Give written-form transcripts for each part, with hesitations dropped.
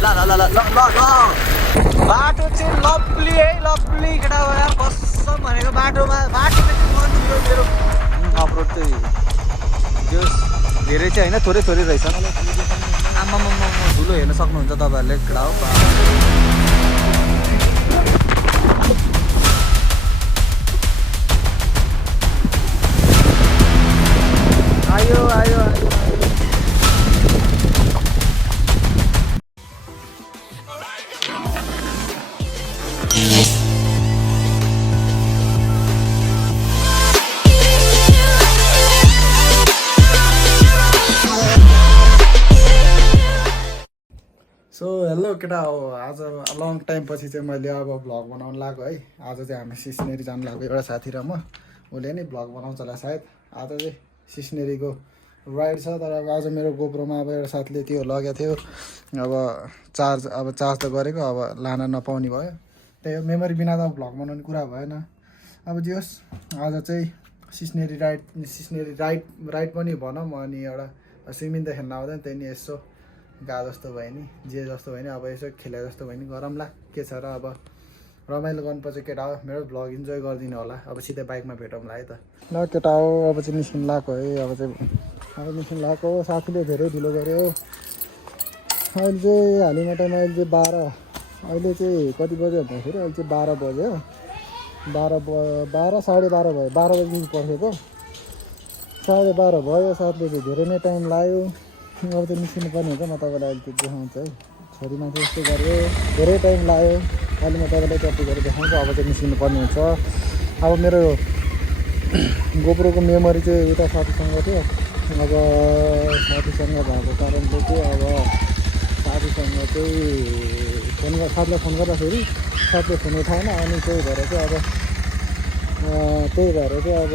ल ल ल ल ल ल बाटो चाहिँ लभली है, लभली केटा हो यार, कसम भनेको। बाटोमा बाटो चाहिँ मन थियो मेरो। अफरोड चाहिँ जो धेरै चाहिँ होइन, थोरै थोरै रहेछ। आमामा धुलो हेर्न सक्नुहुन्छ तपाईँहरूले केटा हो। आयो आयो आयो सो हेलो केटा हो, आज लङ टाइम पछि चाहिँ मैले अब भ्लग बनाउनु लाग्यो है। आज चाहिँ हामी सिस्नेरी जानु लाग्यो, एउटा साथी र म। उसले नि भ्लग बनाउँछ होला सायद। आज चाहिँ सिस्नेरीको राइड छ, तर अब आज मेरो गोप्रोमा अब एउटा साथीले त्यो लगेको थियो। अब चार्ज त गरेको, अब लान नपाउने भयो। त्यही हो, मेमोरी बिना त भ्लग बनाउने कुरा भएन। अब जे होस्, आज चाहिँ सिस्नेरी राइड पनि भनौँ, अनि एउटा स्विमिङ त खेल्न आउँदैन, त्यही नि यसो गा जस्तो भयो नि, जे जस्तो भयो नि, अब यसो खेले जस्तो भयो नि, गरौँला के छ र। अब रमाइलो गर्नुपर्छ केटा हो, मेरो भ्लग इन्जोय गरिदिनु होला। अब सिधै बाइकमा भेटौँला है त। ल केटा हो, अब चाहिँ निस्किनु लगाएको है। अब निस्किनु लगाएको, साथीले धेरै ढिलो गऱ्यो। अहिले चाहिँ हालिमा टाइम अहिले चाहिँ 12, अहिले चाहिँ कति बज्यो भन्दाखेरि अहिले चाहिँ 12 बज्यो। 12 साढे 12 भयो, 12 बजी पर्खेको, साढे 12 भयो। साथीले चाहिँ धेरै नै टाइम लाग्यो। अब चाहिँ निस्किनु पर्ने हुन्छ, म तपाईँलाई अहिले त्यो देखाउँछु है। छोरी मान्छे यस्तो गरेँ, धेरै टाइम लाग्यो। अहिले म तपाईँलाई टप्पी गरेर देखाउँछु। अब चाहिँ निस्किनु पर्ने हुन्छ। अब मेरो गोप्रोको मेमोरी चाहिँ उता साथीसँग थियो। अब साथीसँग भएको कारणले चाहिँ अब साथीसँग चाहिँ साथीलाई फोन गर्दाखेरि साथीले फोन उठाएन, अनि त्यही भएर चाहिँ अब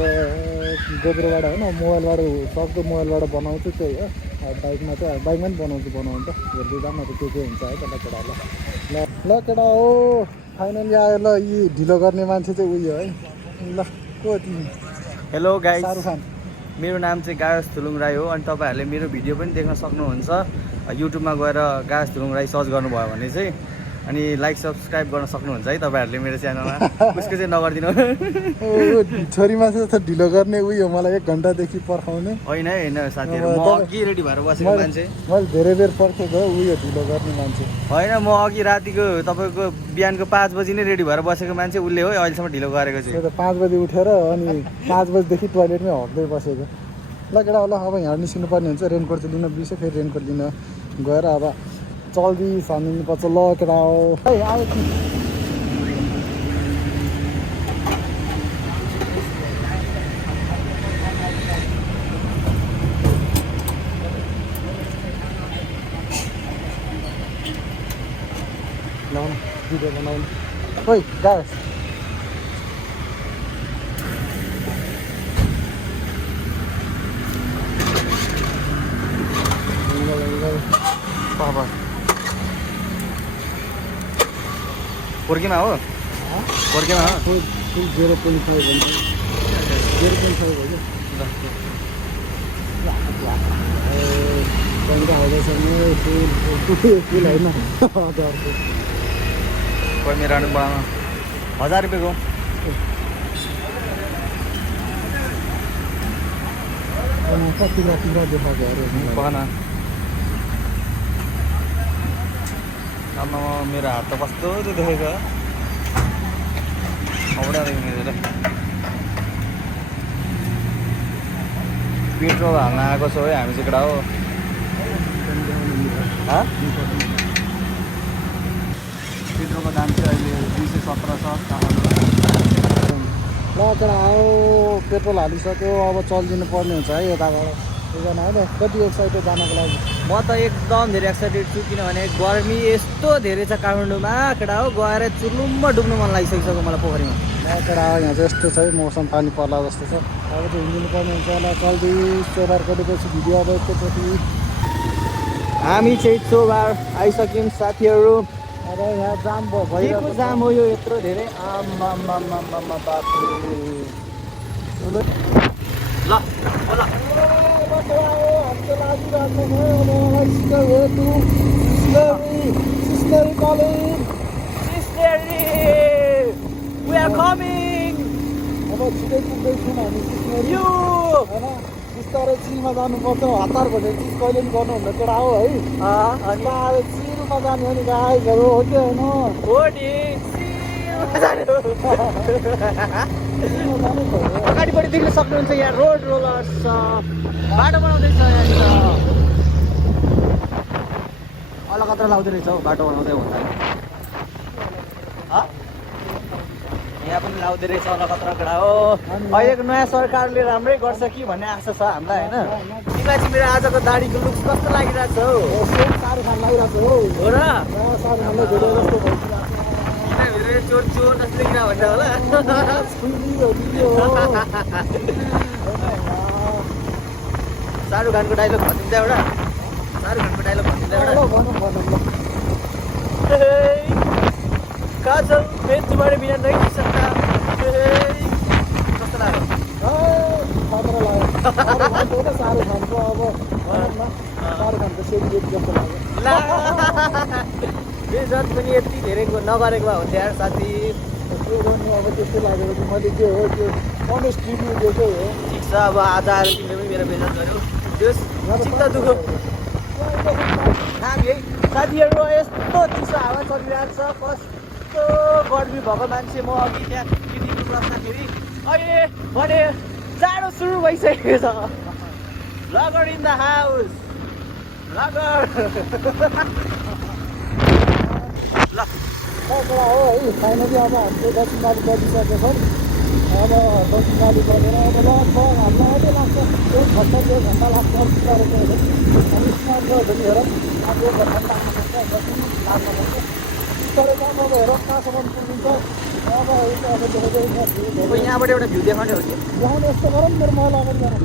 गोप्रोबाट होइन, मोबाइलबाट सक्दो मोबाइलबाट बनाउँछु। त्यही हो, बाइकमा चाहिँ बाइकमा पनि बनाउनु त हेरिदिँदा न त के हुन्छ है त। ल केटाहरूलाई ल केटा हो, फाइनली आयो। ल यी ढिलो गर्ने मान्छे चाहिँ उयो है। ल को तिमी? Hello guys, Shahrukh Khan. मेरो नाम चाहिँ गायस थुलुङ राई हो। अनि तपाईँहरूले मेरो भिडियो पनि देख्न सक्नुहुन्छ युट्युबमा गएर गायस थुलुङ राई सर्च गर्नुभयो भने चाहिँ, अनि लाइक सब्सक्राइब गर्न सक्नुहुन्छ है तपाईँहरूले मेरो च्यानलमा। उसको चाहिँ नगरिदिनु। छोरी मान्छे जस्तो ढिलो गर्ने उयो मलाई 1 घन्टादेखि पर्खाउने होइन साथीहरू, म अघि रेडी भएर बसेको मान्छे। मैले धेरै बेर पर्खेको उयो ढिलो गर्ने मान्छे होइन, म अघि रातिको तपाईँको बिहानको 5 बजी नै रेडी भएर बसेको मान्छे। उसले हो अहिलेसम्म ढिलो गरेको चाहिँ। 5 बजी उठेर अनि 5 बजीदेखि टोइलेटमै हट्दै बसेको। ल केटा ल, अब यहाँ निस्किनु पर्ने हुन्छ। रेनकोट चाहिँ लिन बिर्सेँ, फेरि रेनकोट लिन गएर अब जल्दी छानिनुपर्छ। ल केटा हो है, आयो भिडियो बनाउनु। ओइ गायस, बाबा पोर्केमा हो, पोर्केमा हो। 0.5 भन्दा 0.5 हो फुल होइन। कोही मेरो बडामा 1000 रुपियाँको कति देखाएको भन। आमा मेरो हात त कस्तो देखेको औडा मेरो। पेट्रोल हाल्न आएको छौँ है हामी चाहिँ केटा हो। पेट्रोलको दाम चाहिँ अहिले 217 छ। ल केटा हो, पेट्रोल हालिसक्यो। अब चल्दिनु पर्ने हुन्छ है यताबाट। एकजना होइन, कति एक्साइटेड जानको लागि? म त एकदम धेरै एक्साइटेड छु, किनभने गर्मी यस्तो धेरै छ काठमाडौँमा केटा हो। गएर चुर्लुम्म डुब्नु मन लागिसकिसक्यो मलाई पोखरीमा। केटा हो, यहाँ चाहिँ यस्तो छ है, मौसम पानी पर्ला जस्तो छ। अब चाहिँ हिँडिनु पर्ने हुन्छ। होला जल्दी चोबार कटेपछि भिडियो अब एकैचोटि हामी चाहिँ चोबार आइसक्यौँ साथीहरू। अब यहाँ जाम भइरहेको जाम हो यो यत्रो धेरै। ल हामीको लागि कमिङ सिस्नेरी वी आर कमिङ अब छिटै पुग्दैछौँ हामी सिस्नेरी यु होइन बिस्तारै चिलमा जानुपर्छ हतार भन्ने चिज कहिले पनि गर्नुहुन्न केटा हो है अनि अब चिलमा जाने हो नि गाइजहरू हो कि होइन हो नि अगाडिपट्टि देख्न सक्नुहुन्छ यहाँ रोड रोलर्स छ बाटो बनाउँदैछ यहाँनिर अलकत्र लाउँदै रहेछ हौ बाटो बनाउँदै हुँदा यहाँ पनि लाउँदै रहेछ अलकत्र कडा हो अहिलेको नयाँ सरकारले राम्रै गर्छ कि भन्ने आशा छ हामीलाई होइन तिमीलाई चाहिँ मेरो आजको दाढीको लुक्स कस्तो लागिरहेको छ हौ सेम साह्रो खान लागिरहेको हो हो र साह्रो खानलाई धेरै जस्तो भइसकेको चोर चोर जस्तो देखिन भन्छ होला शाहरुख खानको डाइलग भनिदिन्छ एउटा शाहरुख खानको डाइलग भनिदिन्छ एउटा कहाँ छौ मैं तुम्हारे बिना नहीं जी सकता कस्तो लाग्यो शाहरुख खानको अब शाहरुख खानको सेलिब्रेट जस्तो लाग्यो बेजत पनि यति धेरै नगरेको भए हुन्थ्यो यार साथी त्यो गर्नु अब त्यस्तो लाग्यो कि मैले के हो त्यो अनेस्ट रिभ्यू दिएकै हो ठिक छ अब आज आएर तिमीले पनि मेरो बेजत गर्यो त्यो चित्त दुःख हामी है साथीहरू यस्तो चिसो हावा चलिरहेको छ कस्तो गर्मी भएको मान्छे म अघि त्यहाँ टिभीको बस्दाखेरि अहिले भने जाडो सुरु भइसकेको छ लगड इन द हाउस लगड ल हो है फाइनली अब हामीले दक्षिण काली गरिसकेका छौँ अब दक्षिण काली गरेर अब लगभग हामीलाई अझै लाग्छ 1 घन्टा 2 घन्टा लाग्छ बिस्तारै चाहिँ अनि स्मार्ट गयो भने हेर अब 1 घन्टा लाग्नुपर्छ बिस्तारै काम अब हेर कहाँसम्म पुगिन्छ अब यहाँबाट एउटा भ्यू देखाउने हो कि देखाउने यस्तो गरौँ मेरो मलाई अगाडि जानु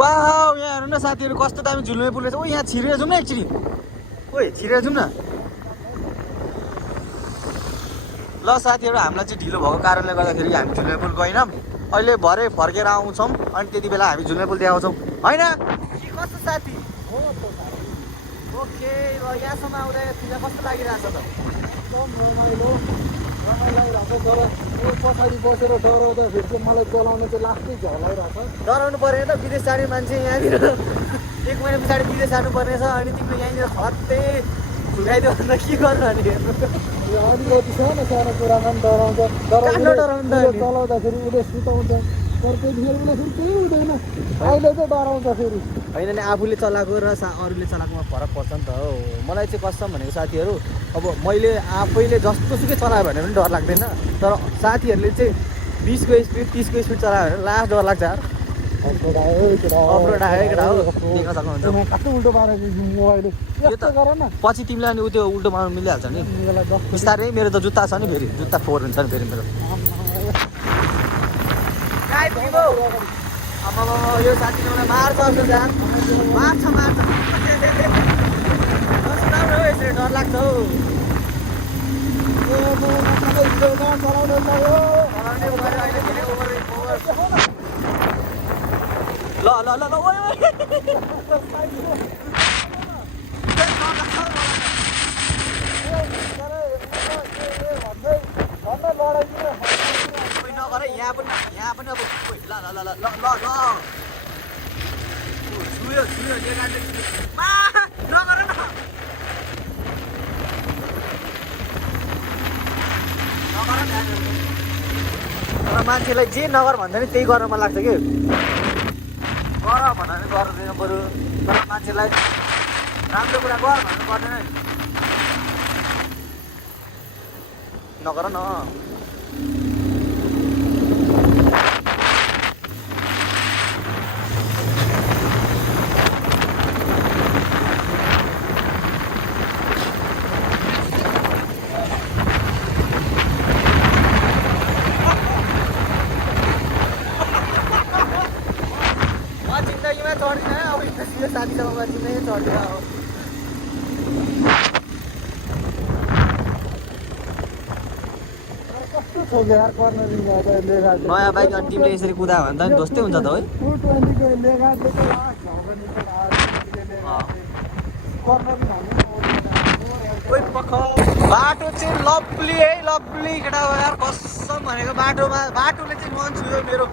वाउ यहाँ हेर्नु न साथीहरू कस्तो दामी झुलुमे पुल रहेछ ओ यहाँ छिरेर जाउँ न एकचोटि ओइ छिरेर जाउँ न ल साथीहरू हामीलाई चाहिँ ढिलो भएको कारणले गर्दाखेरि हामी झुलुमे पुल गएनौँ अहिले भरे फर्केर आउँछौँ अनि त्यति बेला हामी झुलुमे पुल देखाउँछौँ होइन के कस्तो साथी ओके ल यहाँसम्म आउँदा तिमीलाई कस्तो लागिरहेछ त एकदम रमाइलो रमाइरहेको तर यो पछाडि बसेर डराउँदाखेरि चाहिँ मलाई चलाउनु चाहिँ लास्टै झलाइरहेको छ डराउनु परेन त विदेश जाने मान्छे यहाँनिर 1 महिना पछाडि विदेश जानु पर्ने छ अनि तिमीले यहाँनिर खत्तै फुकाइदियो भने के गर्नु अनि यो अलिकति सानो सानो कुरामा पनि डराउँछ चलाउँदाखेरि उसले सुताउँछ तर त्यतिखेर उसले फेरि केही हुँदैन अहिले चाहिँ डराउँछ फेरि होइन नि आफूले चलाएको र अरूले चलाएकोमा फरक पर्छ नि त हो मलाई चाहिँ कस्टम भनेको साथीहरू अब मैले आफैले जस्तोसुकै चलायो भने पनि डर लाग्दैन तर साथीहरूले चाहिँ 20को स्पिड 30को स्पिड चलायो भने लास्ट डर लाग्छ यार अफरोड आयो केटा हो देख्न सक्नुहुन्छ कस्तो उल्टो पारेको मोबाइलले यस्तो गर न पछि तिमीलाई अनि त्यो उल्टो मार्नु मिलिहाल्छ नि बिस्तारै मेरो त जुत्ता छ नि फेरि जुत्ता फोहोर हुन्छ नि फेरि मेरो यो साथीले मलाई मार्छ मार्छ यसरी डर लाग्छ हौ ल नगर यहाँ पनि अब छुयो नगर तर मान्छेलाई जे नगर भन्दा नि त्यही गर्न मन लाग्छ कि गर भन्दा पनि गर्दैन बरु तर मान्छेलाई राम्रो कुरा गर भन्नु पर्दैन नि नगर न चढ्दिनँ अब साथीसँग बाँच्ने चढ्दिनँ अब नयाँ बाइक अनि तिमीले यसरी कुदायो भने त नि दोस्तै हुन्छ त है ओइ पख बाटो चाहिँ लभली है लभली केटा हो यार कसम भनेको बाटोले चाहिँ मन छुयो मेरो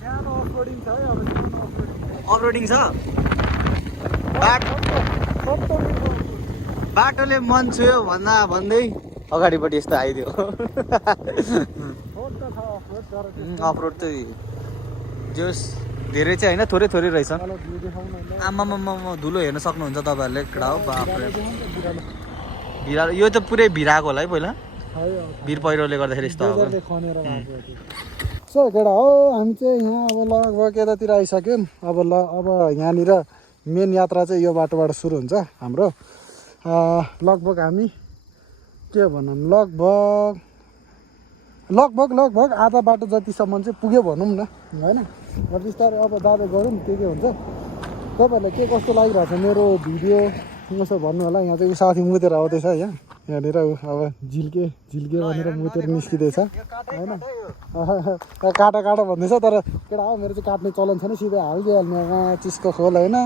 सानो अफरोडिङ छ है अब सानो अफरोडिङ छ बाटोले मन छुयो भन्दै अगाडिपट्टि यस्तो आइदियो अफरोड चाहिँ जोस् धेरै चाहिँ होइन थोरै थोरै रहेछ आमामामा धुलो हेर्न सक्नुहुन्छ तपाईँहरूले केटा हो बाफ्रे भिरा यो त पुरै भिराएको होला है पहिला भिर पहिरोले गर्दाखेरि यस्तो हो सो केटा हो हामी चाहिँ यहाँ अब लगभग यतातिर आइसक्यौँ अब यहाँनिर मेन यात्रा चाहिँ यो बाटोबाट सुरु हुन्छ हाम्रो लगभग हामी के भनौँ लगभग आधा बाटो जतिसम्म चाहिँ पुग्यो भनौँ न होइन बिस्तारै अब जाँदै गरौँ के हुन्छ तपाईँहरूलाई के कस्तो लागिरहेको छ मेरो भिडियो यसो भन्नु होला यहाँ चाहिँ साथी मुतेर आउँदैछ यहाँनिर अब झिल्के भनेर मुतेर निस्किँदैछ होइन काटा भन्दैछ तर केटा हो मेरो चाहिँ काट्ने चलन छैन सिधै हालिदिइहाल्ने चिसको खोल होइन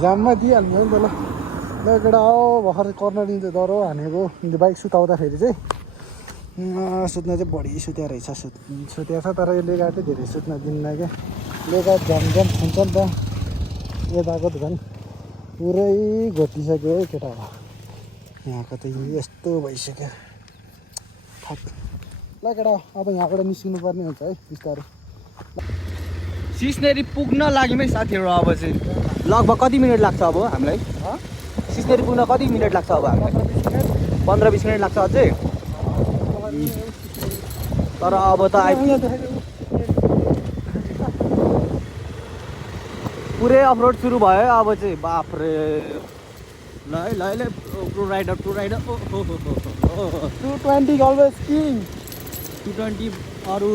जाममा दिइहाल्ने हो नि त ल केटा हो भर्खर कर्नरिङ चाहिँ डह्रो हानेको बाइक सुताउँदाखेरि चाहिँ सुत्न चाहिँ बढी सुत्या रहेछ सुत्या छ तर यो लेगा चाहिँ धेरै सुत्न दिन्न क्या लेगा झ्याम हुन्छ नि त यताको त झन् पुरै घोटिसक्यो है केटा हो यहाँको त यस्तो भइसक्यो ल केटा अब यहाँबाट निस्किनु पर्ने हुन्छ है बिस्तारै सिस्नेरी पुग्न लाग्यौँ है साथीहरू अब चाहिँ लगभग कति मिनट लाग्छ अब हामीलाई सिस्नेरी पुग्न कति मिनट लाग्छ अब हामीलाई 15-20 मिनट लाग्छ अझै तर अब त पुरै अफरोड सुरु भयो अब चाहिँ बाफ्रे ल टु राइडर 220 अलवेज किङ 220 अरू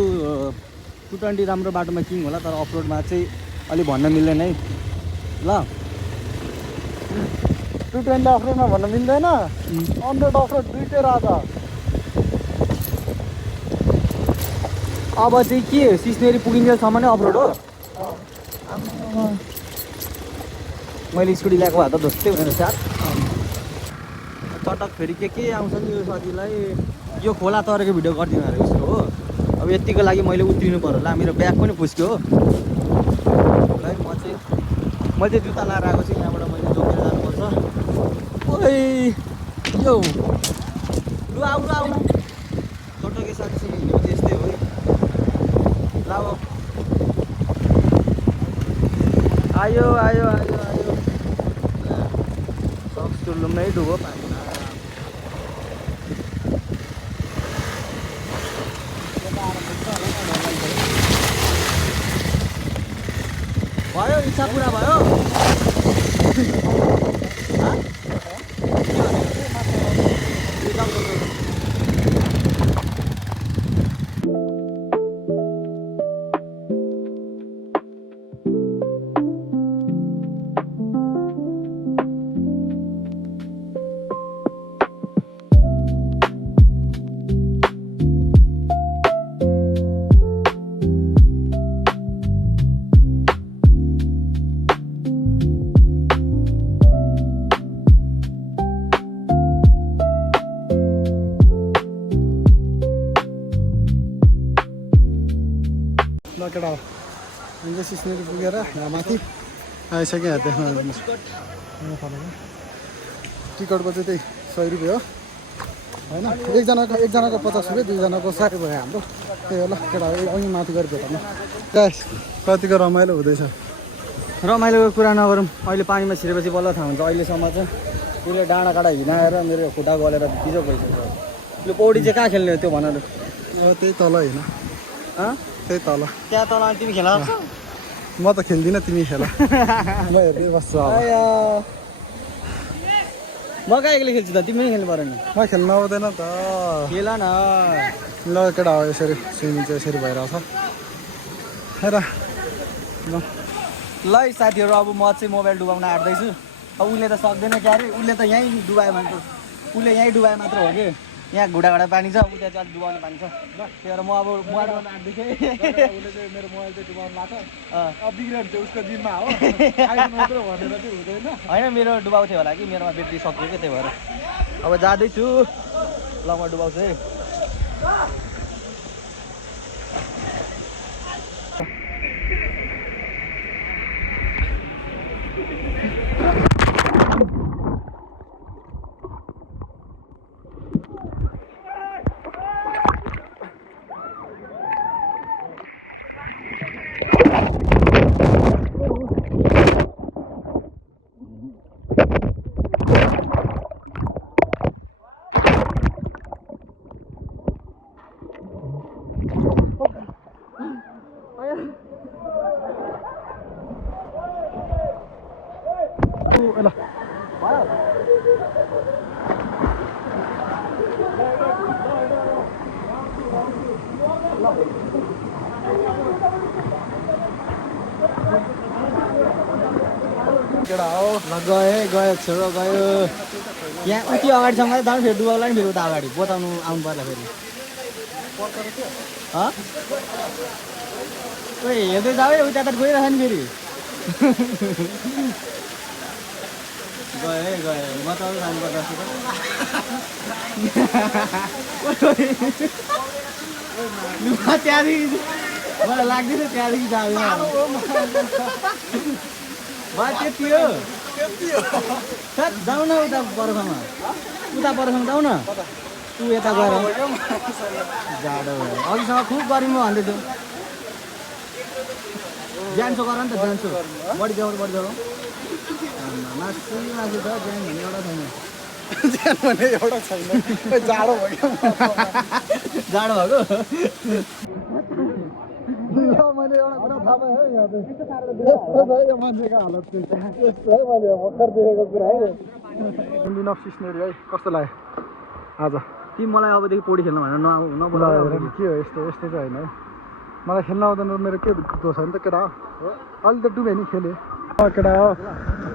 220 राम्रो बाटोमा किङ होला तर अफरोडमा चाहिँ अलिक भन्न मिल्दैन है ल 220 अफरोडमा भन्न मिल्दैन 100 अफरोड दुइटै राजा अब चाहिँ के सिस्नेरी पुगिन्जेलसम्म नै अफरोड हो मैले स्कुटी ल्याएको भए त जस्तै हुने रहेछ चटक फेरि के आउँछ नि यो साथीलाई यो खोला तरेको भिडियो गरिदिनु अरे उसको हो अब यतिको लागि मैले उत्रिनु पर्यो होला मेरो ब्याग पनि फुस्क्यो हो है म चाहिँ जुत्ता लाएर आएको छु यहाँबाट मैले जोकेर जानुपर्छ ओइ यो लु आउ चटके साथीसँग हिँड्नु चाहिँ यस्तै हो है ल आयो सक्स टुल्लुमै डुबो पानीमा भयो इच्छा पुरा भयो केटा हो हामी चाहिँ सिस्नेरी पुगेर यहाँ माथि आइसक्यो यहाँ देख्न टिकटको चाहिँ त्यही 100 रुपियाँ हो होइन एकजनाको 50 रुपियाँ दुईजनाको 60 भयो हाम्रो त्यही हो ल केटा अघि माथि गएर भेटौँ कतिको रमाइलो हुँदैछ रमाइलोको कुरा नगरौँ अहिले पानीमा छिरेपछि बल्ल थाहा हुन्छ अहिलेसम्म चाहिँ उसले डाँडा हिँडाएर मेरो खुट्टा गलेर बिजो भइसक्यो यो पौडी चाहिँ कहाँ खेल्ने हो त्यो भन अब त्यही तल होइन त्यही तल त्यहाँ तल तिमी खेला म त खेल्दिनँ तिमी खेल म हेर्दै बस्छु म कहाँ एक्लै खेल्छु त तिमी पनि खेल्नु पऱ्यो नि म खेल्न आउँदैन त खेल न ल केटा हो यसरी स्विमिङ चाहिँ यसरी भइरहेछ हेर ल साथीहरू अब म चाहिँ मोबाइल डुबाउन आँट्दैछु अब उसले त सक्दैन क्या अरे उसले त यहीँ डुबायो भने त उसले यहीँ डुबाए मात्र हो कि यहाँ घुँडा पानी छ, उता चाहिँ अलिक डुबाउने पानी छ। त्यही भएर म अब मोबाइलमा नाच्दैछु है। उसले चाहिँ मेरो मोबाइल चाहिँ डुबाउनु लाग्छ अब बिग्रियो भने चाहिँ उसको जिम्मा हो आइफोन मात्रै भनेर चाहिँ हुँदैन होइन मेरो डुबाउँथ्यो होला कि मेरोमा ब्याट्री सक्यो कि त्यही भएर अब जाँदैछु ल म डुबाउँछु है ल केटा हो गयो छोरो गयो यहाँ उति अगाडिसम्म जानु फेरि डुबाउला नि फेरि उता अगाडि बताउनु आउनु पर्ला फेरि ओइ हेर्दै जाऊ है उता त गइरहेछ नि फेरि गयो म त जानु पर्छ त्यहाँदेखि मलाई लाग्दैछ त्यहाँदेखि जाँदैन त्यति हो जाऊ न उता बर्खामा जाऊ न ऊ यता गएर जाडो भयो अघिसँग खुब गरिम भन्दै थियो जान्छु गर नि त जान्छु बढी जाऊ मासु छ ज्यान भन्ने एउटा छैन ज्यान भने एउटा छैन जाडो भयो मैले एउटा कुरा थाहा पाएँ है यहाँ चाहिँ यस्तो छ यो मान्छेको हालत चाहिँ यस्तो है मैले भर्खर देखेको कुरा है इन्डियन अफ सिस्नेरी है कस्तो लाग्यो आज तिमी मलाई अबदेखि पौडी खेल्नु भनेर नबोला के हो यस्तो चाहिँ होइन है मलाई खेल्न आउँदैन मेरो के दोष होइन त केटा हो अलि त डुबे नि खेलेँ केटा हो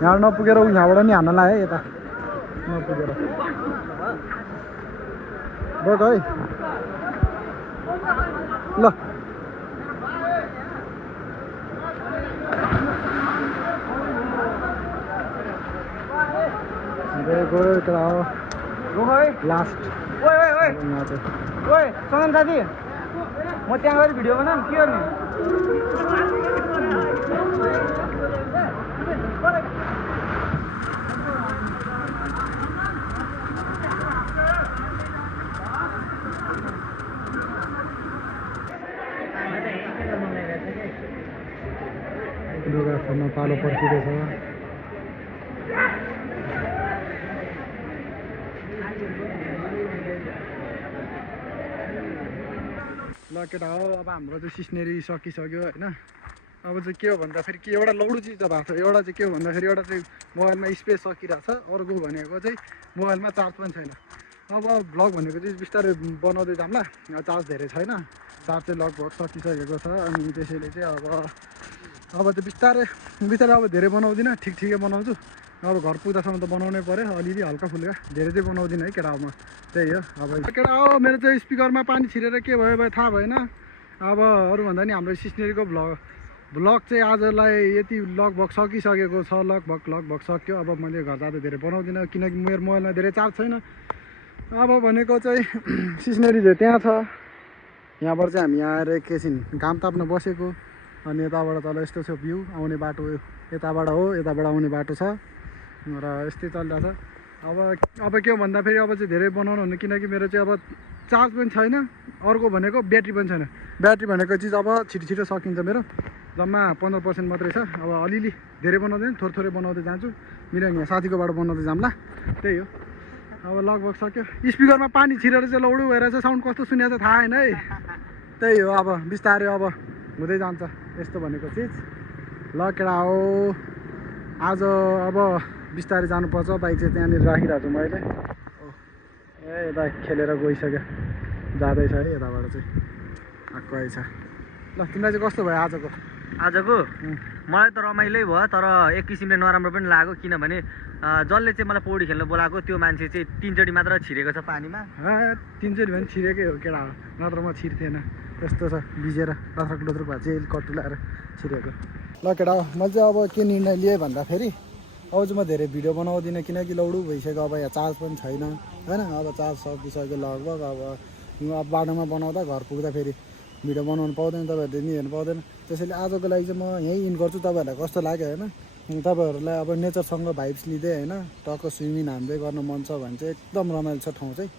यहाँ नपुगेर यहाँबाट नि हान्न लाग्यो यता नपुगेर बोक है ल गयो केटा हो लास्ट ओइ सनम साथी म त्यहाँ गएर भिडियो बनाऊँ के गर्ने लुगा खन्न पालो पर्खिँदैछ ल केटा हो अब हाम्रो चाहिँ सिस्नेरी सकिसक्यो होइन अब चाहिँ के हो भन्दाखेरि के एउटा लौडो चिज त भएको छ एउटा चाहिँ के हो भन्दाखेरि एउटा चाहिँ मोबाइलमा स्पेस सकिरहेको छ अर्को भनेको चाहिँ मोबाइलमा चार्ज पनि छैन अब भ्लग भनेको चाहिँ बिस्तारै बनाउँदै जाउँला चार्ज धेरै छैन चार्ज चाहिँ लगभग सकिसकेको छ अनि त्यसैले चाहिँ अब चाहिँ बिस्तारै अब धेरै बनाउँदिनँ ठिकै बनाउँछु अब घर पुग्दासम्म त बनाउनै पऱ्यो अलिअलि हल्का फुल्का धेरै चाहिँ बनाउँदिनँ है केटा म त्यही हो अब केटा हो मेरो चाहिँ स्पिकरमा पानी छिरेर के भयो थाहा भएन अब अरूभन्दा नि हाम्रो सिस्नेरीको भ्लग चाहिँ आजलाई यति लगभग सकिसकेको छ लगभग सक्यो अब मैले घर जाँदा धेरै बनाउँदिनँ किनकि मेरो मोबाइलमा धेरै चार्ज छैन अब भनेको चाहिँ सिस्नेरी चाहिँ त्यहाँ छ यहाँबाट चाहिँ हामी आएर एकैछिन घाम ताप्न बसेको अनि यताबाट तल यस्तो छ भ्यू आउने बाटो यताबाट आउने बाटो छ र यस्तै चलिरहेछ अब के हो भन्दाखेरि अब चाहिँ धेरै बनाउनु हुने किनकि मेरो चाहिँ अब चार्ज पनि छैन अर्को भनेको ब्याट्री पनि छैन ब्याट्री भनेको चिज अब छिटो सकिन्छ मेरो जम्मा 15% मात्रै छ अब अलिअलि धेरै बनाउँदैन थोरै बनाउँदै जान्छु मेरो यहाँ साथीकोबाट बनाउँदै जाम्ला त्यही हो अब लगभग सक्यो स्पिकरमा पानी छिरेर चाहिँ लौडो भएर चाहिँ साउन्ड कस्तो सुनेको छ थाहा होइन है त्यही हो अब बिस्तारै अब हुँदै जान्छ यस्तो भनेको चिज ल केटा हो आज अब बिस्तारै जानुपर्छ बाइक चाहिँ त्यहाँनिर राखिरहेको छु मैले ए यता खेलेर गइसक्यो जाँदैछ है यताबाट चाहिँ आएको आएछ ल तिमीलाई चाहिँ कस्तो भयो आजको आजको मलाई त रमाइलै भयो तर एक किसिमले नराम्रो पनि लाग्यो किनभने जसले चाहिँ मलाई पौडी खेल्न बोलाएको त्यो मान्छे चाहिँ 3 चोटि मात्र छिरेको छ पानीमा 3 चोटि भने छिरेकै हो केटा हो नत्र म छिर्थेन यस्तो छ भिजेर लथ्रक लथ्रक भएको चाहिँ कट्टु लगाएर छिरेको ल केटा हो मैले चाहिँ अब के निर्णय लिएँ भन्दाखेरि अब चाहिँ म धेरै भिडियो बनाउँदिनँ किनकि लौडु भइसक्यो अब यहाँ चार्ज पनि छैन होइन अब चार्ज सकिसक्यो लगभग अब बाटोमा बनाउँदा घर पुग्दा फेरि भिडियो बनाउनु पाउँदैन तपाईँहरूले नि हेर्नु पाउँदैन त्यसैले आजको लागि चाहिँ म यहीँ इन गर्छु तपाईँहरूलाई कस्तो लाग्यो होइन तपाईँहरूलाई अब नेचरसँग भाइब्स लिँदै होइन टक्क स्विमिङ हान्दै गर्न मन छ भने चाहिँ एकदम रमाइलो छ ठाउँ चाहिँ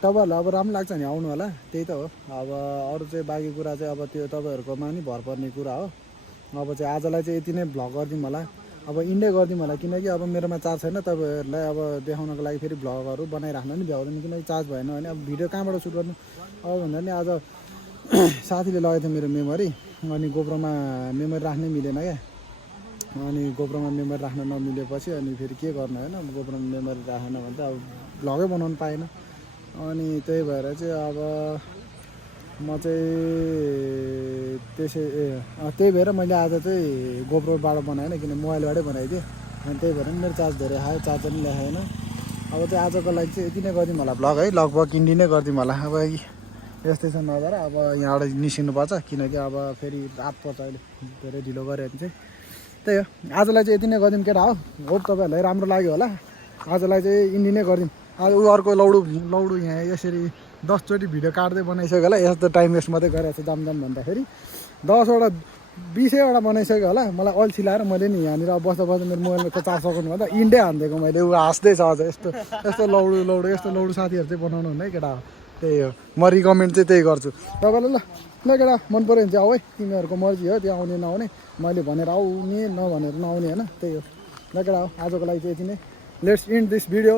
तपाईँहरूलाई अब राम्रो लाग्छ नि आउनु होला त्यही त हो अब अरू चाहिँ बाँकी कुरा चाहिँ अब त्यो तपाईँहरूकोमा नि भर पर्ने कुरा हो अब चाहिँ आजलाई चाहिँ यति नै भ्लग गरिदिउँ होला अब इन्डै गरिदिउँ होला किनकि अब मेरोमा चार्ज छैन तपाईँहरूलाई अब देखाउनको लागि फेरि भ्लगहरू बनाइराख्न नि भ्याउँदैन किनकि चार्ज भएन भने अब भिडियो कहाँबाट सुट गर्नु अब भन्दा नि आज साथीले लगेको थियो मेरो मेमोरी अनि गोप्रोमा मेमोरी राख्नै मिलेन क्या अनि गोप्रोमा मेमोरी राख्न नमिलेपछि अनि फेरि के गर्नु होइन गोप्रोमा मेमोरी राखेन भने त अब भ्लगै बनाउनु पाएन अनि त्यही भएर चाहिँ अब म चाहिँ त्यही भएर मैले आज चाहिँ गोप्रोबाट बनाएन किन मोबाइलबाटै बनाइदिएँ अनि त्यही भएर मेरो चार्ज धेरै खायो चार्जर पनि ल्याएन अब चाहिँ आजको लागि चाहिँ यति नै गरिदिउँ होला भ्लग है लगभग इन्डी नै गरिदिउँ होला अब यस्तै छ नजर अब यहाँबाट निस्किनुपर्छ किनकि अब फेरि रात पर्छ अहिले धेरै ढिलो गऱ्यो भने चाहिँ त्यही हो आजलाई चाहिँ यति नै गरिदिउँ केटा हो होप तपाईँहरूलाई राम्रो लाग्यो होला आजलाई चाहिँ इन्डी नै गरिदिउँ आज ऊ अर्को लौडु यहाँ यसरी 10 चोटि भिडियो काट्दै बनाइसक्यो होला यस्तो टाइम वेस्ट मात्रै गरेको छ जाम भन्दाखेरि 10वटा 20वटा बनाइसक्यो होला मलाई अल्छी लाएर मैले नि यहाँनिर बस्दा मेरो मोबाइलमा चार्ज सकाउनु भन्दा इन्डै हानिदिएको मैले ऊ हाँस्दैछ अझ यस्तो लौडु साथीहरू चाहिँ बनाउनु हुन्न है केटा हो त्यही हो म रिकमेन्ड चाहिँ त्यही गर्छु तपाईँलाई ल केटा मन पऱ्यो भने चाहिँ आऊ है तिमीहरूको मर्जी हो त्यो आउने नआउने मैले भनेर आउने नभनेर नआउने होइन त्यही हो ल केटा हो आजको लागि चाहिँ यति नै लेट्स इन्ड दिस भिडियो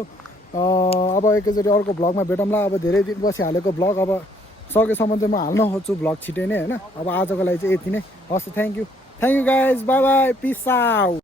अब एकैचोटि अर्को भ्लगमा भेटौँला अब धेरै दिन पछि हालेको भ्लग अब सकेसम्म चाहिँ म हाल्न खोज्छु भ्लग छिटै नै होइन अब आजको लागि चाहिँ यति नै हस् thank you guys bye bye peace out